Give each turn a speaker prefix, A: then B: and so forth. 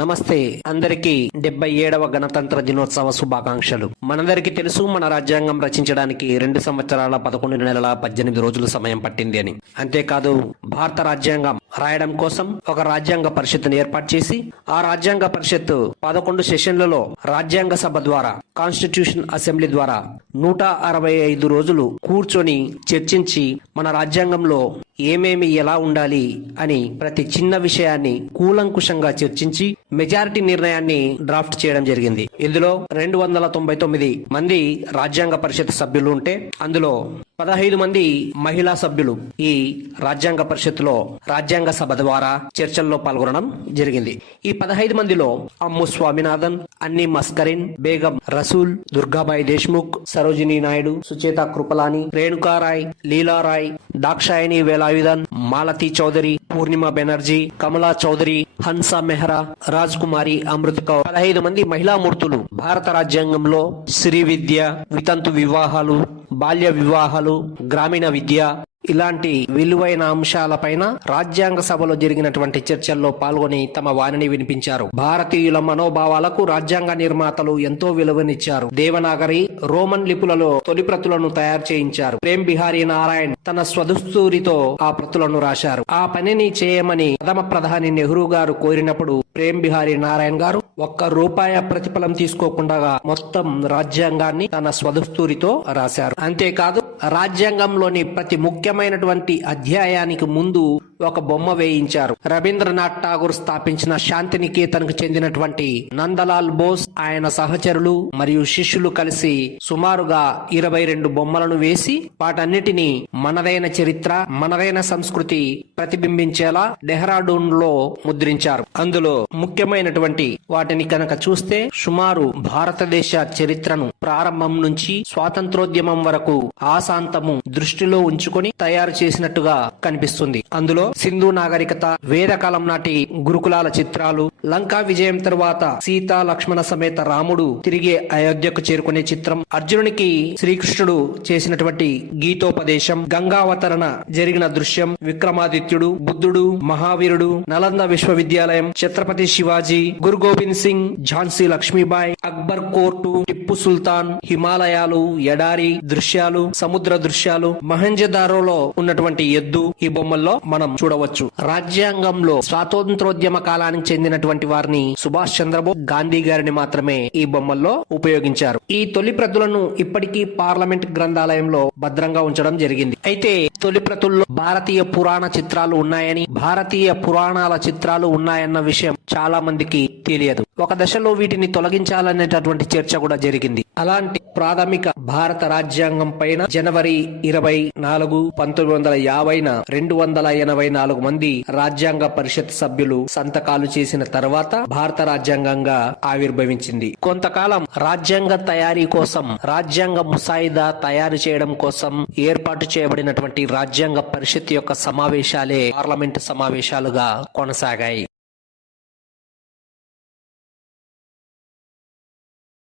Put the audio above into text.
A: నమస్తే. అందరికీ డెబ్బై ఏడవ గణతంత్ర దినోత్సవ శుభాకాంక్షలు. మనందరికీ తెలుసు మన రాజ్యాంగం రచించడానికి రెండు సంవత్సరాల పదకొండు నెలల పద్దెనిమిది రోజులు సమయం పట్టింది అని. అంతేకాదు భారత రాజ్యాంగం రాయడం కోసం ఒక రాజ్యాంగ పరిషత్తును ఏర్పాటు చేసి ఆ రాజ్యాంగ పరిషత్తు పదకొండు సెషన్లలో రాజ్యాంగ సభ ద్వారా కాన్స్టిట్యూషన్ అసెంబ్లీ ద్వారా నూట అరవై ఐదు రోజులు కూర్చొని చర్చించి మన రాజ్యాంగంలో ఏమేమి ఎలా ఉండాలి అని ప్రతి చిన్న విషయాన్ని కూలంకుషంగా చర్చించి మెజారిటీ నిర్ణయాన్ని డ్రాఫ్ట్ చేయడం జరిగింది. ఇందులో రెండు వందల తొంభై తొమ్మిది మంది రాజ్యాంగ పరిషత్ సభ్యులు ఉంటే అందులో పదహైదు మంది మహిళా సభ్యులు ఈ రాజ్యాంగ పరిషత్లో రాజ్యాంగ సభ ద్వారా చర్చల్లో పాల్గొనడం జరిగింది. ఈ పదహైదు మందిలో అమ్ము స్వామినాథన్ అన్ని మస్కరిన్ బేగం రసూల్ దుర్గాబాయి దేశ్ముఖ్ సరోజినీ నాయుడు సుచేత కృపలాని రేణుకారాయ్ లీలారాయ్ దాక్షాయణి వేలాయుధన్ మాలతి చౌదరి పూర్ణిమ బెనర్జీ కమలా చౌదరి హన్సా మెహ్రా రాజ్ కుమారి అమృత కౌర్. పదహైదు మంది మహిళా మూర్తులు భారత రాజ్యాంగంలో శ్రీ విద్య వితంతు వివాహాలు బాల్య వివాహాలు గ్రామీణ విద్య ఇలాంటి విలువైన అంశాలపైన రాజ్యాంగ సభలో జరిగినటువంటి చర్చల్లో పాల్గొని తమ వాణిని వినిపించారు. భారతీయుల మనోభావాలకు రాజ్యాంగ నిర్మాతలు ఎంతో విలువనిచ్చారు. దేవనాగరి రోమన్ లిపులలో తొలి ప్రతులను తయారు చేయించారు. ప్రేమ్ బిహారీ నారాయణ్ తన స్వదుస్తూరితో ఆ ప్రతులను రాశారు. ఆ పనిని చేయమని ప్రథమ ప్రధాని నెహ్రూ గారు కోరినప్పుడు ప్రేమ్ బిహారీ నారాయణ్ గారు ఒక్క రూపాయ ప్రతిఫలం తీసుకోకుండా మొత్తం రాజ్యాంగాన్ని తన స్వదుస్తూరితో రాశారు. అంతేకాదు రాజ్యాంగంలోని ప్రతి ముఖ్యమైనటువంటి అధ్యాయానికి ముందు ఒక బొమ్మ వేయించారు. రవీంద్రనాథ్ ఠాగూర్ స్థాపించిన శాంతినికేతన్కు చెందినటువంటి నందలాల్ బోస్ ఆయన సహచరులు మరియు శిష్యులు కలిసి సుమారుగా ఇరవై రెండు బొమ్మలను వేసి వాటన్నిటిని మనదైన చరిత్ర మనదైన సంస్కృతి ప్రతిబింబించేలా డెహ్రాడూన్లో ముద్రించారు. అందులో ముఖ్యమైనటువంటి వాటిని కనుక చూస్తే సుమారు భారతదేశ చరిత్రను ప్రారంభం నుంచి స్వాతంత్రోద్యమం వరకు ఆశాంతము దృష్టిలో ఉంచుకొని తయారు చేసినట్టుగా కనిపిస్తుంది. అందులో సింధు నాగరికత వేదకాలం నాటి గురుకులాల చిత్రాలు లంకా విజయం తరువాత సీతా లక్ష్మణ సమేత రాముడు తిరిగి అయోధ్యకు చేరుకునే చిత్రం అర్జునునికి శ్రీకృష్ణుడు చేసినటువంటి గీతోపదేశం గంగావతరణ జరిగిన దృశ్యం విక్రమాదిత్యుడు బుద్ధుడు మహావీరుడు నలంద విశ్వవిద్యాలయం ఛత్రపతి శివాజీ గురు గోవింద్ సింగ్ ఝాన్సీ లక్ష్మీబాయి అక్బర్ కోర్టు టిప్పు సుల్తాన్ హిమాలయాలు ఎడారి దృశ్యాలు సముద్ర దృశ్యాలు మహంజదారోలో ఉన్నటువంటి ఎద్దు ఈ బొమ్మల్లో మనం మనం చూడవచ్చు. రాజ్యాంగంలో స్వాతంత్రోద్యమ కాలానికి చెందినటువంటి వారిని సుభాష్ చంద్రబోస్ గాంధీ గారిని మాత్రమే ఈ బొమ్మల్లో ఉపయోగించారు. ఈ తొలి ప్రతులను ఇప్పటికీ పార్లమెంట్ గ్రంథాలయంలో భద్రంగా ఉంచడం జరిగింది. అయితే తొలి ప్రతుల్లో భారతీయ పురాణ చిత్రాలు ఉన్నాయని భారతీయ పురాణాల చిత్రాలు ఉన్నాయన్న విషయం చాలా మందికి తెలియదు. ఒక దశలో వీటిని తొలగించాలనేటటువంటి చర్చ కూడా జరిగింది. అలాంటి ప్రాథమిక భారత రాజ్యాంగం పైన జనవరి ఇరవై నాలుగు పంతొమ్మిది వందల యాభైన రెండు వందల ఎనభై నాలుగు మంది రాజ్యాంగ పరిషత్ సభ్యులు సంతకాలు చేసిన తర్వాత భారత రాజ్యాంగంగా ఆవిర్భవించింది. కొంతకాలం రాజ్యాంగ తయారీ కోసం రాజ్యాంగ ముసాయిదా తయారు చేయడం కోసం ఏర్పాటు చేయబడినటువంటి రాజ్యాంగ పరిషత్ యొక్క సమావేశాలే పార్లమెంటు సమావేశాలుగా కొనసాగాయి.